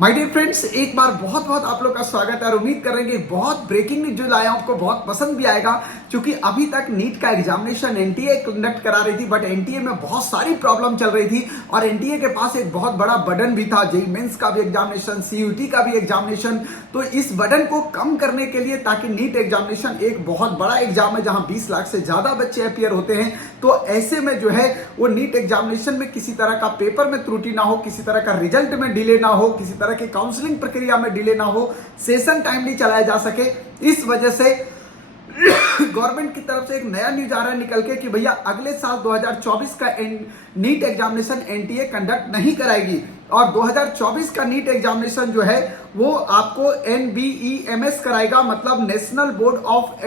My dear friends, एक बार बहुत बहुत आप लोग का स्वागत है और उम्मीद कर रहे हैं कि बहुत ब्रेकिंग न्यूज जो लाया हूं आपको बहुत पसंद भी आएगा। क्योंकि अभी तक नीट का एग्जामिनेशन एनटीए कंडक्ट करा रही थी, बट एनटीए में बहुत सारी प्रॉब्लम चल रही थी और एनटीए के पास एक बहुत बड़ा बर्डन भी था। जेईई मेंस का भी एग्जामिनेशन, सीयूटी का भी एग्जामिनेशन। तो इस बर्डन को कम करने के लिए, ताकि नीट एग्जामिनेशन एक बहुत बड़ा एग्जाम है जहां 20 लाख से ज्यादा बच्चे अपियर होते हैं, तो ऐसे में जो है वो नीट एग्जामिनेशन में किसी तरह का पेपर में त्रुटि ना हो, किसी तरह का रिजल्ट में डिले ना हो, किसी तरह की काउंसलिंग प्रक्रिया में डिले ना हो, सेशन टाइमली चलाया जा सके। इस वजह से गवर्नमेंट की तरफ से एक नया न्यूज आ रहा है निकल के कि भैया अगले साल 2024 का नीट एग्जामिनेशन एनटीए कंडक्ट नहीं कराएगी और 2024 का नीट एग्जामिनेशन जो है वो आपको एनबीईएमएस कराएगा, मतलब National Board of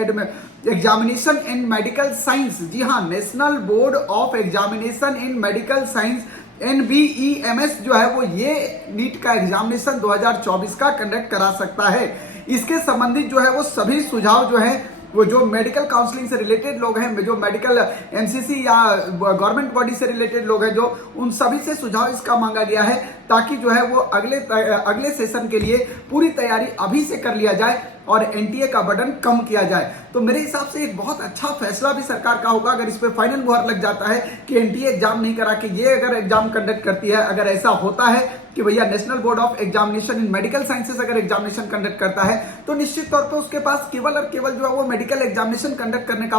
Examination in Medical Science. जी हाँ, National Board of Examination in Medical Science NBEMS जो है वो ये नीट का एग्जामिनेशन 2024 का कंडक्ट करा सकता है। इसके संबंधित जो है वो सभी सुझाव जो है वो जो मेडिकल काउंसलिंग से रिलेटेड लोग हैं, जो मेडिकल एमसीसी या गवर्नमेंट बॉडी से रिलेटेड लोग हैं, जो उन सभी से सुझाव इसका मांगा गया है, ताकि जो है वो अगले सेशन के लिए पूरी तैयारी अभी से कर लिया जाए और एनटीए का बर्डन कम किया जाए। तो मेरे हिसाब से एक बहुत अच्छा फैसला भी सरकार का होगा अगर इस पे फाइनल मुहर लग जाता है कि एनटीए एग्जाम नहीं करा के ये अगर एग्जाम कंडक्ट करती है। अगर ऐसा होता है कि भैया national Board of Examination in medical sciences अगर एग्जामिनेशन कंडक्ट करता है, तो निश्चित तौर पर उसके पास केवल और केवल जो है वो मेडिकल एग्जामिनेशन कंडक्ट करने का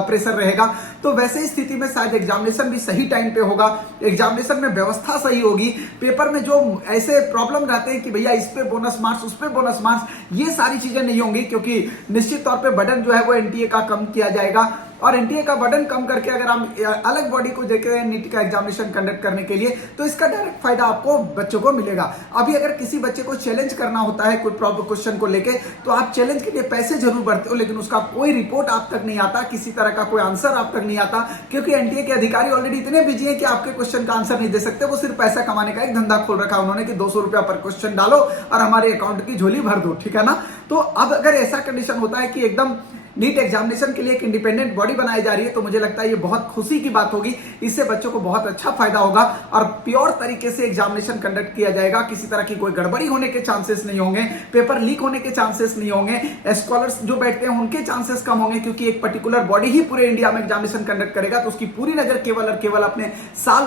प्रेशर रहेगा। तो वैसे स्थिति में शायद एग्जामिनेशन भी सही टाइम पे होगा, एग्जामिनेशन में व्यवस्था सही होगी। पेपर में जो ऐसे प्रॉब्लम रहते हैं कि भैया इस पे बोनस मार्क्स, उस पे बोनस मार्क्स, ये सारी चीजें नहीं होंगी, क्योंकि निश्चित तौर पे बर्डन जो है वो एनटीए का कम किया जाएगा। और एनटीए का बर्डन कम करके अगर हम अलग बॉडी को देखें नीट का एग्जामिनेशन कंडक्ट करने के लिए, तो इसका डायरेक्ट फायदा आपको बच्चों को मिलेगा। अभी अगर किसी बच्चे को चैलेंज करना होता है कोई प्रॉब्लम क्वेश्चन को लेके, तो आप चैलेंज के लिए पैसे जरूर भरते हो, लेकिन उसका कोई रिपोर्ट आप तक नहीं आता, किसी तरह का कोई आंसर आप तक नहीं आता, क्योंकि एनटीए के अधिकारी ऑलरेडी इतने बिजी हैं कि आपके क्वेश्चन का आंसर नहीं दे सकते। वो सिर्फ पैसा कमाने का एक धंधा खोल रखा है उन्होंने कि 200 रुपया पर क्वेश्चन डालो और हमारे अकाउंट की झोली भर दो, ठीक है ना। तो अब अगर ऐसा कंडीशन होता है कि एकदम नीट एग्जामिनेशन के लिए एक इंडिपेंडेंट बॉडी बनाई जा रही है, तो मुझे लगता है ये बहुत खुशी की बात होगी। इससे बच्चों को बहुत अच्छा फायदा होगा और प्योर तरीके से एग्जामिनेशन कंडक्ट किया जाएगा। किसी तरह की कोई गड़बड़ी होने के चांसेस नहीं होंगे, पेपर लीक होने के चांसेस नहीं होंगे, स्कॉलर्स जो बैठते हैं उनके चांसेस कम होंगे, क्योंकि एक पर्टिकुलर बॉडी ही पूरे इंडिया में एग्जामिनेशन कंडक्ट करेगा। तो उसकी पूरी नजर केवल और केवल अपने साल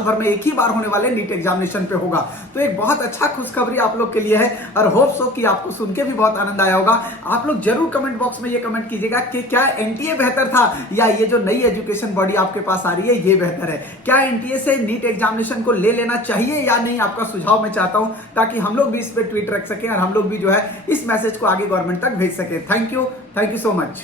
भर में एक ही बार होने वाले नीट एग्जामिनेशन पे होगा। तो एक बहुत अच्छा खुशखबरी आप लोग के लिए है और होप सो कि आपको सुन के भी बहुत आनंद आया होगा। आप लोग जरूर कमेंट बॉक्स में ये कमेंट कीजिएगा कि क्या एनटीए बेहतर था या ये जो नई एजुकेशन बॉडी आपके पास आ रही है ये बेहतर है। क्या एनटीए से नीट एग्जामिनेशन को ले लेना चाहिए या नहीं, आपका सुझाव मैं चाहता हूं, ताकि हम लोग भी इस पे ट्वीट रख सकें और हम लोग भी जो है इस मैसेज को आगे गवर्नमेंट तक भेज सके। Thank you so much.